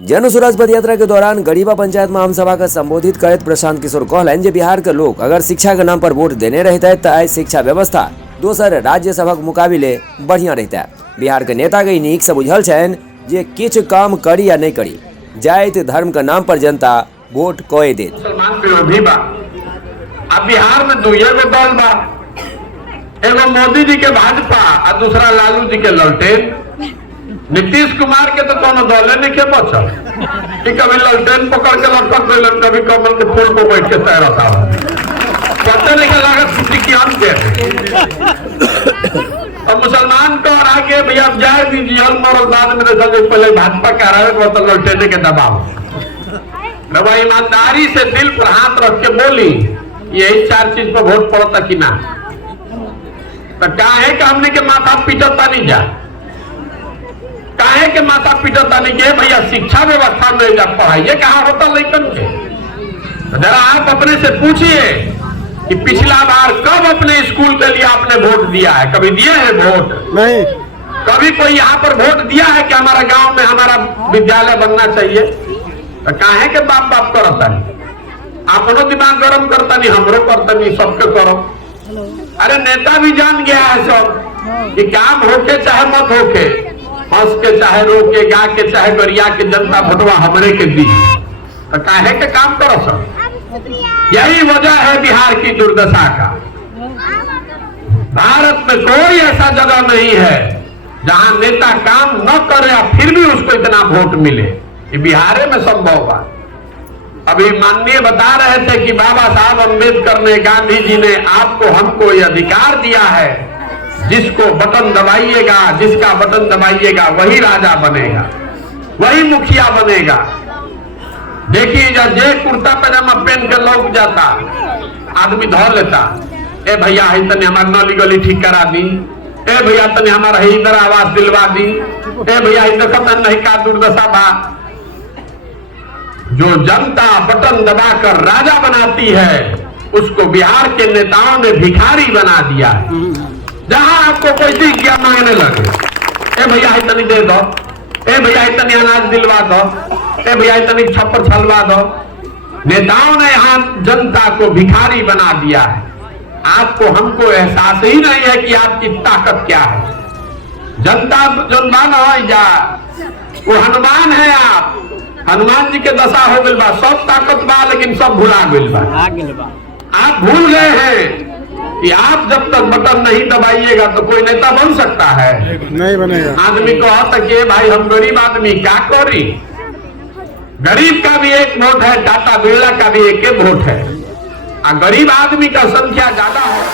जन स्वराज पद यात्रा के दौरान गढ़ीबा पंचायत में आम सभा का संबोधित करते प्रशांत किशोर कहलन जे बिहार के लोग अगर शिक्षा के नाम पर वोट देने रहते तो आज शिक्षा व्यवस्था दोसर राज्य सभा के मुकाबले बढ़िया रहता। बिहार के नेता के नीक से बुझल छन जे किछ काम करी या नहीं करी, जाति धर्म के नाम पर जनता वोट कोई दे। मुसलमान विरोधी बा। अब बिहार में दुइये गो दल बा, एगो मोदी जी के भाजपा और दूसरा लालू जी के ललटेन। नीतीश कुमार के तो कोनो दल नहीं के बचल कि कभी ललटेन पकड़ के लटक गइलन, कभी कमल के फूल को बैठ के तैरता है। पता नहीं के लागत किसी की हम के और मुसलमान को और आगे भैया जाए दीजिए, हम मरल बाद में देखा पहले भाजपा के हरावे तो ललटेने के दबाव। रवा ईमानदारी से दिल पर हाथ रख के बोली यही चार चीज पर वोट पड़ता कि ना, तो काहे के हमने के माथा पीटता नहीं जा, काहे के माथा पीटता नहीं के भैया शिक्षा व्यवस्था में जा पढ़ाइए कहाँ होता लड़कन के। जरा आप अपने से पूछिए कि पिछला बार कब अपने स्कूल के लिए आपने वोट दिया है? कभी दिए हैं वोट? नहीं। कभी कोई यहाँ पर वोट दिया है कि हमारा गांव में हमारा विद्यालय बनना चाहिए? तो काहे के बाप बाप करता नहीं, अपनो दिमाग गरम करता नहीं, हमरो करता नहीं, सबके करो। अरे नेता भी जान गया है सब कि काम होके चाहे मत होके, हंस के चाहे रो के, गा के चाहे गरिया के, जनता भोटवा हमरे के दी, तो काहे के काम करो सब। यही वजह है बिहार की दुर्दशा का। भारत में कोई ऐसा जगह नहीं है जहां नेता काम न करे फिर भी उसको इतना वोट मिले, ये बिहार में संभव है। अभी माननीय बता रहे थे कि बाबा साहब अम्बेडकर ने, गांधी जी ने आपको हमको ये अधिकार दिया है, जिसको बटन दबाइएगा, जिसका बटन दबाइएगा वही राजा बनेगा, वही मुखिया बनेगा। देखिए जे कुर्ता पैजामा पहन के लोग जाता, आदमी धो लेता, ए भैया है तने हमार नली गली ठीक करा दी, ए भैया तने हमारा इधर आवास दिलवा दी, ए भैया इधर नहीं का दुर्दशा बा। जो जनता बटन दबाकर राजा बनाती है उसको बिहार के नेताओं ने भिखारी बना दिया है। जहां आपको कोई दिख गया मांगने लगे, ए भैया इतनी दे दो, ए भैया इतनी अनाज दिलवा दो, ए भैया इतनी छप्पर छलवा दो। नेताओं ने यहाँ जनता को भिखारी बना दिया है। आपको हमको एहसास ही नहीं है कि आपकी ताकत क्या है। जनता जनमान हो जा, वो हनुमान है आप, हनुमान जी के दशा हो गई बा, सब ताकत बा लेकिन सब भुला गई बा। आप भूल गए हैं कि आप जब तक बटन नहीं दबाइएगा तो कोई नेता बन सकता है? नहीं बनेगा। आदमी को कि भाई हम गरीब आदमी क्या करी, गरीब का भी एक वोट है, टाटा बिरला का भी एक वोट है, गरीब आदमी का संख्या ज्यादा है।